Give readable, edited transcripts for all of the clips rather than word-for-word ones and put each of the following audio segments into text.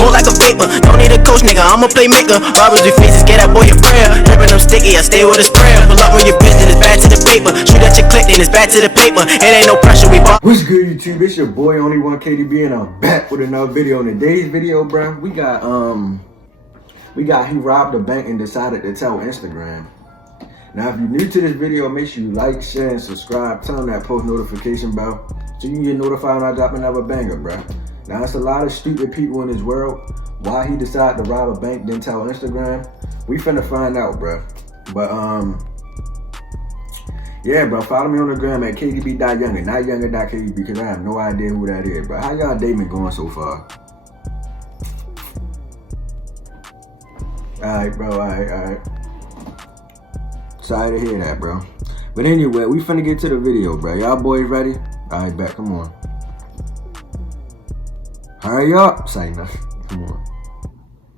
smoke like a vapor. Don't need a coach, nigga, I'm a playmaker. Robbers with faces, get that boy a prayer. Drippin' them sticky, I stay with a sprayer. Pull up on your bitch, then it's back to the paper. Shoot at your click, then it's back to the paper. It ain't no pressure, we bought. What's good, YouTube? It's your boy, Only One KDB, and I'm back with another video. In today's video, bro, we got he robbed a bank and decided to tell Instagram. Now, if you're new to this video, make sure you like, share, and subscribe. Turn on that post notification bell so you can get notified when I drop another banger, bro. Now, it's a lot of stupid people in this world. Why he decided to rob a bank, then tell Instagram, we finna find out, bro. But, yeah, bro, follow me on the gram at KDB.younger, not younger.KDB, because I have no idea who that is, bro. How y'all day been going so far? Alright, bro, alright. Sorry to hear that, bro. But anyway, we finna get to the video, bro. Y'all boys ready? Alright, back, come on. Hurry up. Say nothing. Come on.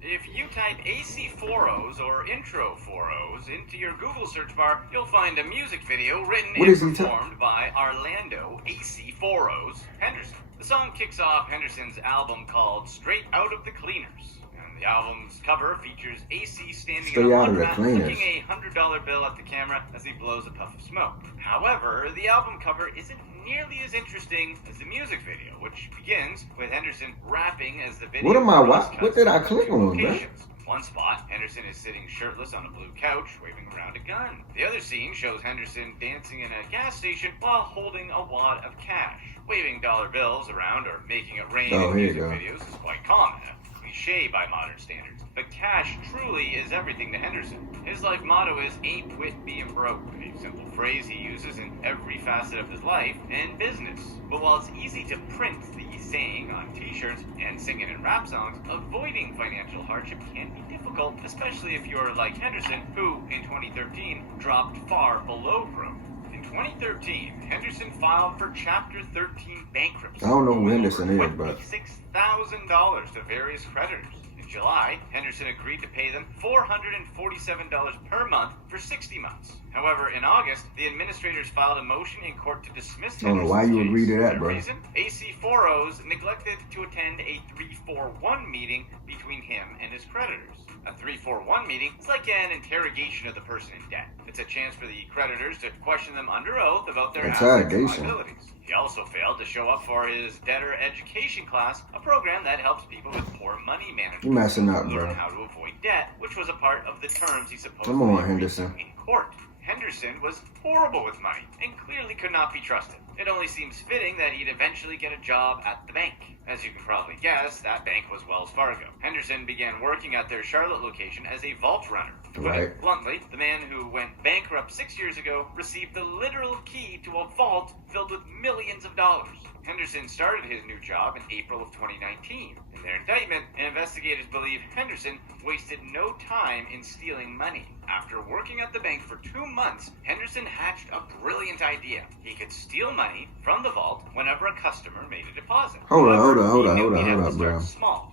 If you type AC4Os or Intro 4Os into your Google search bar, you'll find a music video written and performed by Orlando AC4Os Henderson. The song kicks off Henderson's album called Straight Out of the Cleaners. The album's cover features AC standing in a laundromat flicking a $100 bill at the camera as he blows a puff of smoke. However, the album cover isn't nearly as interesting as the music video, which begins with Henderson rapping as the video. What did I click on, bro? One spot, Henderson is sitting shirtless on a blue couch, waving around a gun. The other scene shows Henderson dancing in a gas station while holding a wad of cash. Waving dollar bills around or making it rain in music videos is quite common. Cliche by modern standards, but cash truly is everything to Henderson. His life motto is "Ain't quit being broke," a simple phrase he uses in every facet of his life and business. But while it's easy to print the saying on t-shirts and sing it in rap songs, avoiding financial hardship can be difficult, especially if you're like Henderson, who in 2013 dropped far below broke. In 2013, Henderson filed for Chapter 13 bankruptcy. I don't know who Henderson is, but $26,000 to various creditors. In July, Henderson agreed to pay them $447 per month for 60 months. However, in August, the administrators filed a motion in court to dismiss Henderson's I don't know why you agree to that, bro. Reason, AC4Os neglected to attend a 341 meeting between him and his creditors. A 341 meeting is like an interrogation of the person in debt. It's a chance for the creditors to question them under oath about their assets and liabilities. He also failed to show up for his debtor education class, a program that helps people with poor money management. You messing up, bro. Learn how to avoid debt, which was a part of the terms he supposedly agreed to in court. Henderson was horrible with money and clearly could not be trusted. It only seems fitting that he'd eventually get a job at the bank. As you can probably guess, that bank was Wells Fargo. Henderson began working at their Charlotte location as a vault runner. To put it bluntly, the man who went bankrupt 6 years ago received the literal key to a vault filled with millions of dollars. Henderson started his new job in April of 2019. In their indictment, investigators believe Henderson wasted no time in stealing money. After working at the bank for 2 months, Henderson hatched a brilliant idea. He could steal money from the vault whenever a customer made a deposit. Hold up, bro. Small.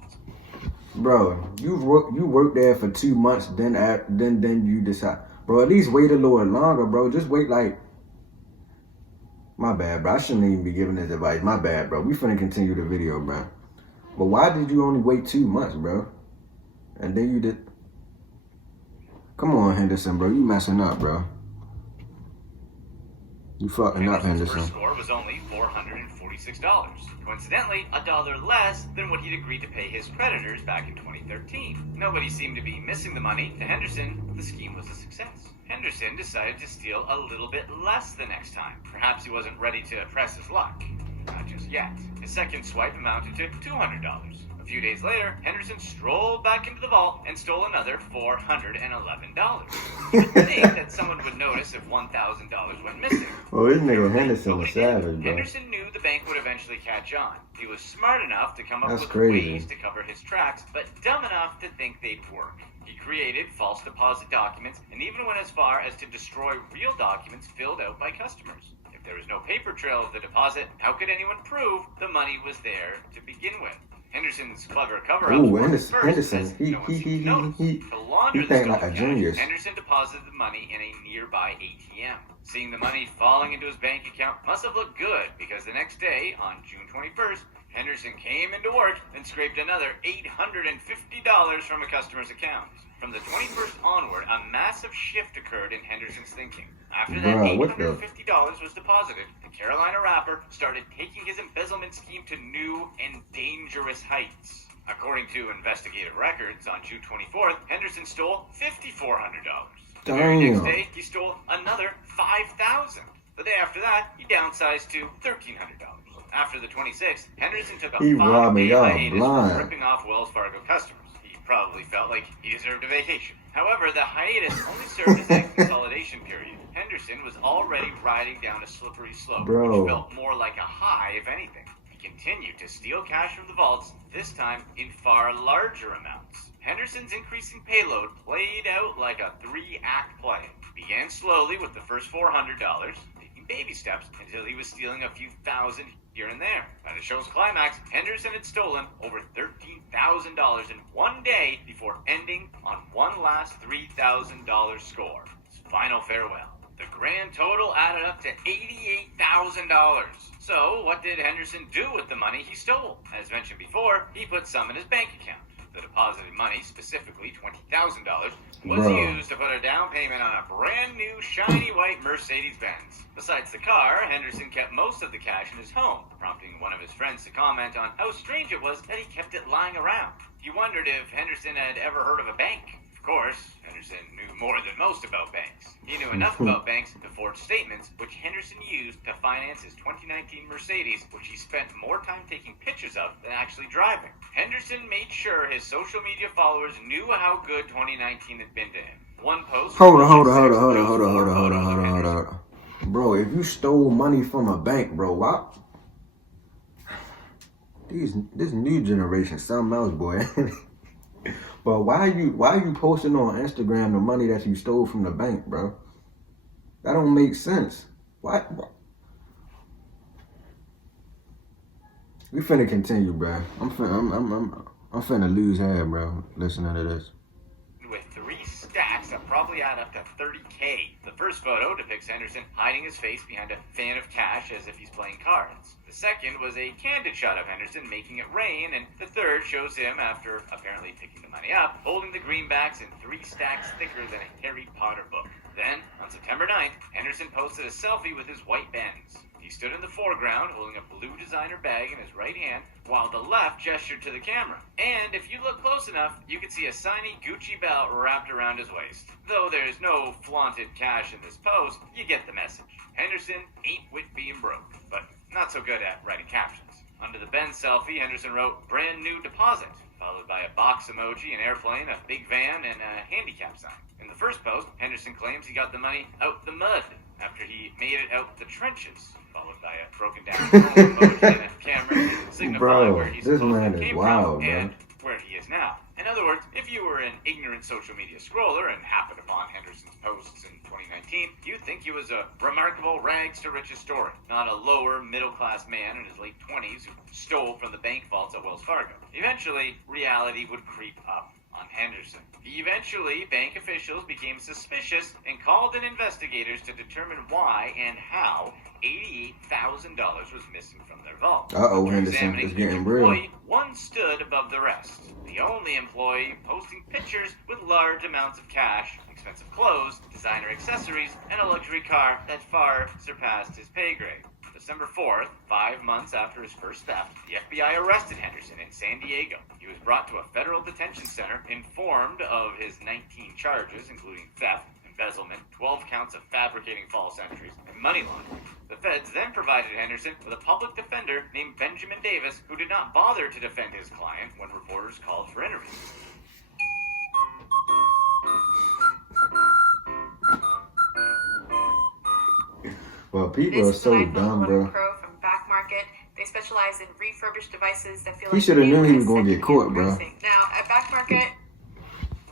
Bro, you worked there for 2 months, then you decide. Bro, at least wait a little longer, bro. Just wait like. My bad, bro. I shouldn't even be giving this advice. My bad, bro. We finna continue the video, bro. But why did you only wait 2 months, bro? And then you did. Come on, Henderson, bro. You messing up, bro. You fucking up, Henderson. First score was only $446. Coincidentally, $1 less than what he'd agreed to pay his creditors back in 2013. Nobody seemed to be missing the money. To Henderson, the scheme was a success. Henderson decided to steal a little bit less the next time. Perhaps he wasn't ready to press his luck. Not just yet. His second swipe amounted to $200. A few days later, Henderson strolled back into the vault and stole another $411. You would think that someone would notice if $1,000 went missing. Oh, this nigga Henderson was savage, bro. Henderson knew the bank would eventually catch on. He was smart enough to come up with ways to cover his tracks, but dumb enough to think they'd work. He created false deposit documents and even went as far as to destroy real documents filled out by customers. If there was no paper trail of the deposit, how could anyone prove the money was there to begin with? Henderson's clever cover-up worked Henderson, he think like a genius. Henderson deposited the money in a nearby ATM. Seeing the money falling into his bank account must have looked good because the next day, on June 21st, Henderson came into work and scraped another $850 from a customer's account. From the 21st onward, a massive shift occurred in Henderson's thinking. After that $850 was deposited, the Carolina rapper started taking his embezzlement scheme to new and dangerous heights. According to investigative records, on June 24th, Henderson stole $5,400. The very next day, he stole another $5,000. The day after that, he downsized to $1,300. After the 26th, Henderson took a 5-day hiatus from ripping off Wells Fargo customers. He probably felt like he deserved a vacation. However, the hiatus only served as a consolidation period. Henderson was already riding down a slippery slope, which felt more like a high, if anything. He continued to steal cash from the vaults, this time in far larger amounts. Henderson's increasing payload played out like a 3-act play. It began slowly with the first $400, taking baby steps until he was stealing a few thousand here and there. By the show's climax, Henderson had stolen over $13,000 in one day before ending on one last $3,000 score. His final farewell. The grand total added up to $88,000. So, what did Henderson do with the money he stole? As mentioned before, he put some in his bank account. The deposited money, specifically $20,000, was used to put a down payment on a brand new shiny white Mercedes-Benz. Besides the car, Henderson kept most of the cash in his home, prompting one of his friends to comment on how strange it was that he kept it lying around. He wondered if Henderson had ever heard of a bank. Of course, Henderson knew more than most about banks. He knew enough about banks to forge statements, which Henderson used to finance his 2019 Mercedes, which he spent more time taking pictures of than actually driving. Henderson made sure his social media followers knew how good 2019 had been to him. One post... Hold on. Bro, if you stole money from a bank, bro, what? This new generation, something else, boy. But why you posting on Instagram the money that you stole from the bank, bro? That don't make sense. Why? We finna continue, bro. I'm finna lose hair, bro, listening to this. With 3 stacks that probably add up to $30K. The first photo depicts Henderson hiding his face behind a fan of cash as if he's playing cards. The second was a candid shot of Henderson making it rain, and the third shows him, after apparently picking the money up, holding the greenbacks in 3 stacks thicker than a Harry Potter book. Then, on September 9th, Henderson posted a selfie with his white Benz. He stood in the foreground holding a blue designer bag in his right hand, while the left gestured to the camera. And if you look close enough, you can see a shiny Gucci belt wrapped around his waist. Though there's no flaunted cash in this post, you get the message. Henderson ain't with being broke, but not so good at writing captions. Under the Benz selfie, Henderson wrote, "Brand new deposit," followed by a box emoji, an airplane, a big van, and a handicap sign. In the first post, Henderson claims he got the money out the mud after he made it out the trenches, followed by a broken down phone emoji and a camera to signify where he supposedly came from and where he is now. In other words, if you were an ignorant social media scroller and happened upon Henderson's posts in 2019, you'd think he was a remarkable rags to riches story, not a lower middle-class man in his late 20s who stole from the bank vaults at Wells Fargo. Eventually, reality would creep up on Henderson. Eventually, bank officials became suspicious and called in investigators to determine why and how $88,000 was missing from their vault. Henderson is getting real. One stood above the rest. The only employee posting pictures with large amounts of cash, expensive clothes, designer accessories, and a luxury car that far surpassed his pay grade. On December 4th, 5 months after his first theft, the FBI arrested Henderson in San Diego. He was brought to a federal detention center, informed of his 19 charges, including theft, embezzlement, 12 counts of fabricating false entries, and money laundering. The feds then provided Henderson with a public defender named Benjamin Davis, who did not bother to defend his client when reporters called for interviews. Well, people are so dumb, bro. Pro from Back Market. They specialize in refurbished devices that feel he should have known he was going to get caught, bro. Now, at Back Market...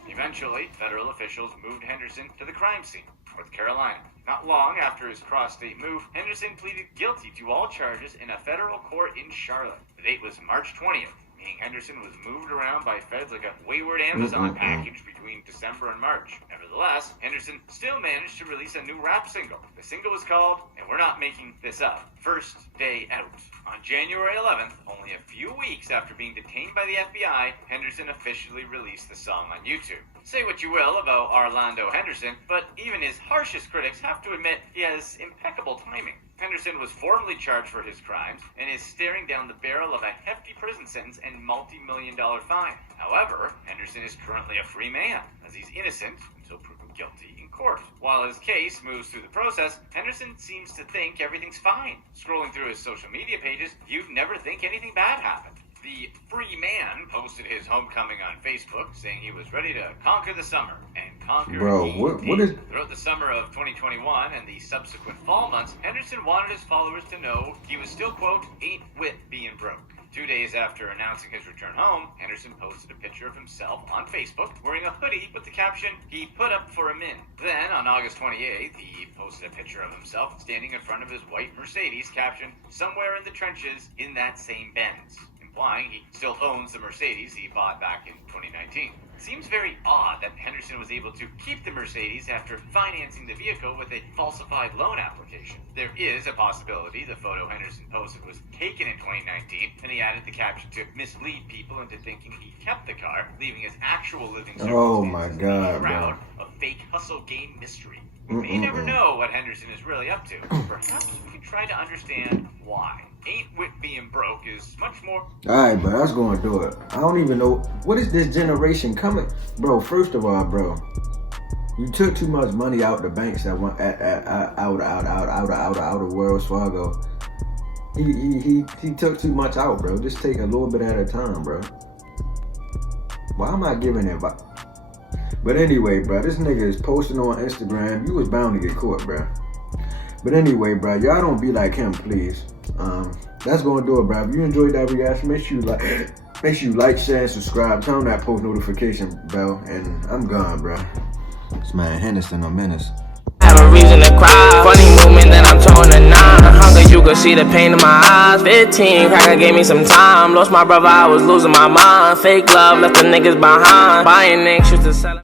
Eventually, federal officials moved Henderson to the crime scene, North Carolina. Not long after his cross-state move, Henderson pleaded guilty to all charges in a federal court in Charlotte. The date was March 20th, meaning Henderson was moved around by feds like a wayward Amazon package between December and March. Nevertheless, Henderson still managed to release a new rap single. The single was called, and we're not making this up, First Day Out. On January 11th, only a few weeks after being detained by the FBI, Henderson officially released the song on YouTube. Say what you will about Orlando Henderson, but even his harshest critics have to admit he has impeccable timing. Henderson was formally charged for his crimes and is staring down the barrel of a hefty prison sentence and multi-million-dollar fine. However, Henderson is currently a free man, as he's innocent until proven guilty in court. While his case moves through the process, Henderson seems to think everything's fine. Scrolling through his social media pages, you'd never think anything bad happened. The free man posted his homecoming on Facebook, saying he was ready to conquer the summer and conquer what is Throughout the summer of 2021 and the subsequent fall months, Henderson wanted his followers to know he was still, quote, ain't wit being broke. 2 days after announcing his return home, Henderson posted a picture of himself on Facebook wearing a hoodie with the caption, "He put up for a min." Then, on August 28th, he posted a picture of himself standing in front of his white Mercedes captioned, "Somewhere in the trenches in that same Benz," implying he still owns the Mercedes he bought back in 2019. It seems very odd that Henderson was able to keep the Mercedes after financing the vehicle with a falsified loan application. There is a possibility the photo Henderson posted was taken in 2019, and he added the caption to mislead people into thinking he kept the car, leaving his actual living Oh my circumstances God, around a fake hustle game mystery. We may never know what Henderson is really up to. Perhaps we can try to understand why. Ain't wit being broke is much more. Alright, bro, that's gonna do it. I don't even know what is this generation coming, bro. First of all, bro, you took too much money out the banks that went out of Wells Fargo. He took too much out, bro. Just take a little bit at a time, bro. Why am I giving advice? But anyway, bro, this nigga is posting on Instagram. You was bound to get caught, bro. But anyway, bro, y'all don't be like him, please. That's gonna do it, bro. If you enjoyed that reaction, make sure you like, share, and subscribe. Turn on that post notification bell, and I'm gone, bro. This man Henderson a menace. Have a reason to cry. Funny movement that I'm torn to 9. Hunger, you could see the pain in my eyes. 15, kinda gave me some time. Lost my brother, I was losing my mind. Fake love left the niggas behind. Buying anxious to sell.